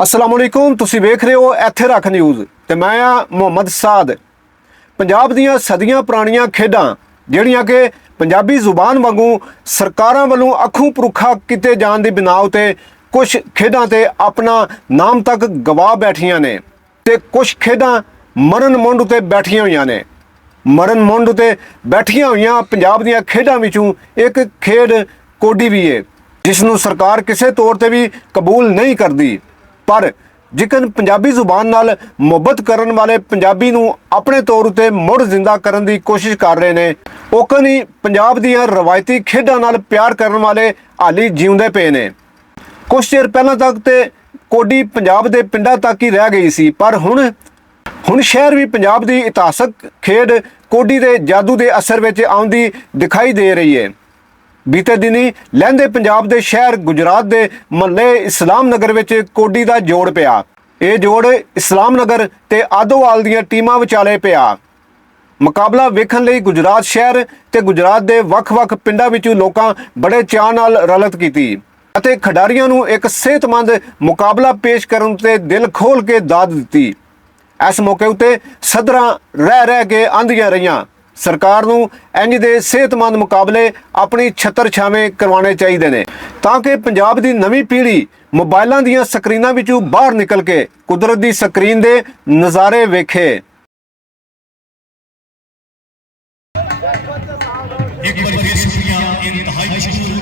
अस्सलाम वालेकुम। तुसीं वेख रहे हो ਇੱਥੇ ਰੱਖ ਨਿਊਜ਼ ਤੇ ਮੈਂ ਆ ਮੁਹੰਮਦ ਸਾਦ। ਪੰਜਾਬ ਦੀਆਂ ਸਦੀਆਂ ਪੁਰਾਣੀਆਂ ਖੇਡਾਂ ਜਿਹੜੀਆਂ ਕਿ ਪੰਜਾਬੀ ਜ਼ੁਬਾਨ ਵਾਂਗੂ ਸਰਕਾਰਾਂ ਵੱਲੋਂ ਅੱਖੋਂ ਪਰੁੱਖਾ ਕੀਤੇ ਜਾਣ ਦੀ ਬਿਨਾ ਉਤੇ ਕੁਝ ਖੇਡਾਂ ਤੇ ਆਪਣਾ ਨਾਮ ਤੱਕ ਗਵਾ ਬੈਠੀਆਂ ਨੇ ਤੇ ਕੁਝ ਖੇਡਾਂ ਮਰਨ ਮੁੰਡ ਉਤੇ ਬੈਠੀਆਂ ਹੋਈਆਂ ਨੇ। ਮਰਨ ਮੁੰਡ ਉਤੇ ਬੈਠੀਆਂ ਹੋਈਆਂ ਪੰਜਾਬ ਦੀਆਂ ਖੇਡਾਂ ਵਿੱਚੋਂ ਇੱਕ ਖੇਡ ਕੋਡੀ ਵੀ ਹੈ, ਜਿਸ ਨੂੰ ਸਰਕਾਰ ਕਿਸੇ ਤੌਰ ਤੇ ਵੀ ਕਬੂਲ ਨਹੀਂ ਕਰਦੀ। पर जिकन पंजाबी जुबान नाल मुहब्बत करन वाले पंजाबी नूं अपने तौर उत्ते मुड़ जिंदा करन दी कोशिश कर रहे ने, ओकन ही पंजाब दीआं रवायती खेडां नाल प्यार करन वाले हाली जीउंदे पे ने। कुछ चिर पहलां तक ते कोडी पंजाब दे पिंडां तक ही रह गई सी, पर हुण शहर भी पंजाब दी इतिहासक खेड कोडी दे जादू दे असर विच आउंदी दिखाई दे रही है। बीते दिनी लहंदे पंजाब दे शहर गुजरात दे महल्ले इस्लाम नगर विच कोडी दा जोड़ पिया। ये जोड़ इस्लाम नगर ते आदोवाल दीआं टीमां विचाले पिया। मुकाबला वेखण लई गुजरात शहर ते गुजरात दे वख-वख पिंडां विचों लोकां बड़े चाਅ नाल रलत कीती अते खिडारीआं नूं एक सेहतमंद मुकाबला पेश करन ते दिल खोल के दाद दित्ती। इस मौके उत्ते सदरां रह के आंदियां रहियां सरकार नूं इंज दे सेहतमंद मुकाबले अपनी छत्तर छावें करवाने चाहिए ने, ताकि पंजाब दी नवीं पीढ़ी मोबाइलों दीआं स्क्रीनां विचों बाहर निकल के कुदरत दी स्क्रीन दे नज़ारे वेखे। एक बार फिर शुक्रिया इंतहाई मशहूर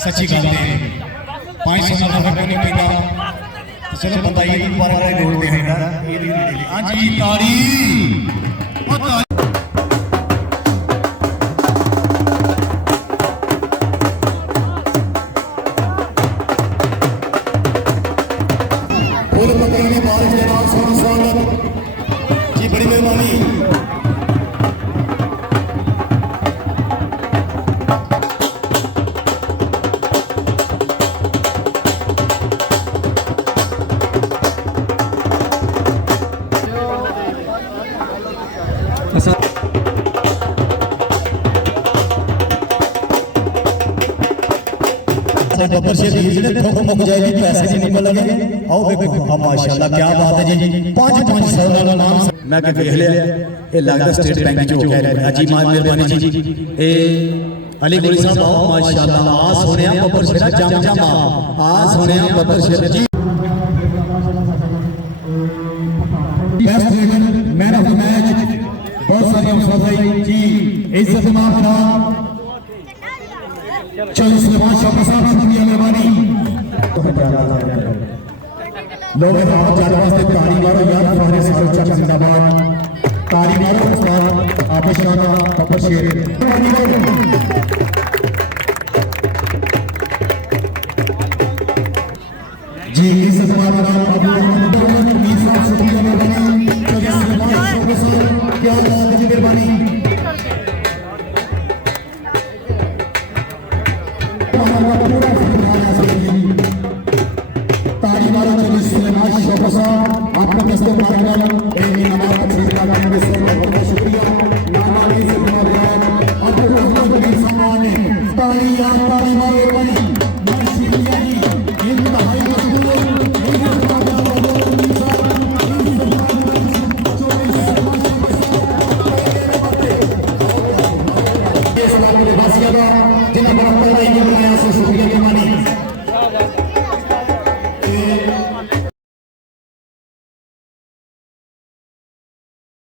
सच्ची गल है 500 का फर्क नहीं पैदा। चलो बताइए दोबारा जोड़ दे हाँ जी ताड़ी जी, बड़ी मेहरबानी। ਬੱਬਰ ਸ਼ੇਰ ਜੀ ਜਿਹੜੇ ਠੋਕ ਮੁੱਕ ਜਾਏ ਜੀ ਪੈਸੇ ਨਹੀਂ ਨਿਕਲ ਲਗੇ ਆਓ ਵੇਖੋ ਆ ਮਾਸ਼ਾਅੱਲਾ ਕੀ ਬਾਤ ਹੈ ਜੀ 5-5 ਸਾਲ ਦਾ ਨਾਮ ਮੈਂ ਕਿ ਵੇਖ ਲਿਆ ਇਹ ਲੱਗਦਾ ਸਟੇਟ ਬੈਂਕ ਚ ਹੋ ਗਿਆ ਅਜੀ ਮਿਹਰਬਾਨੀ ਜੀ ਇਹ ਅਲੀ ਗੋਲੀ ਸਾਹਿਬ ਆਓ ਮਾਸ਼ਾਅੱਲਾ ਆ ਸੋਹਣਿਆ ਬੱਬਰ ਸ਼ੇਰਾ ਜਮ ਜਮ ਆ ਸੋਹਣਿਆ ਬੱਬਰ ਸ਼ੇਰ ਜੀ best raider man of the match बहुत सारे अवसर भाई जी इज्जत इमाम खान चलो सुलेमान शाह साहब शुक्रिया मेहरबानी लोग हाथ जाने वास्ते ताली मारो यार फहरे सारो चक जिंदाबाद ताली मारो उस्ताद आपस राना बब्बर शेर जी इज्जत इमाम खान अबू मोहम्मद मीर साहब शुक्रिया मेहरबानी क्या बात है मेहरबानी ताली मारो सुलेमान शाह साहब आपका दस्तक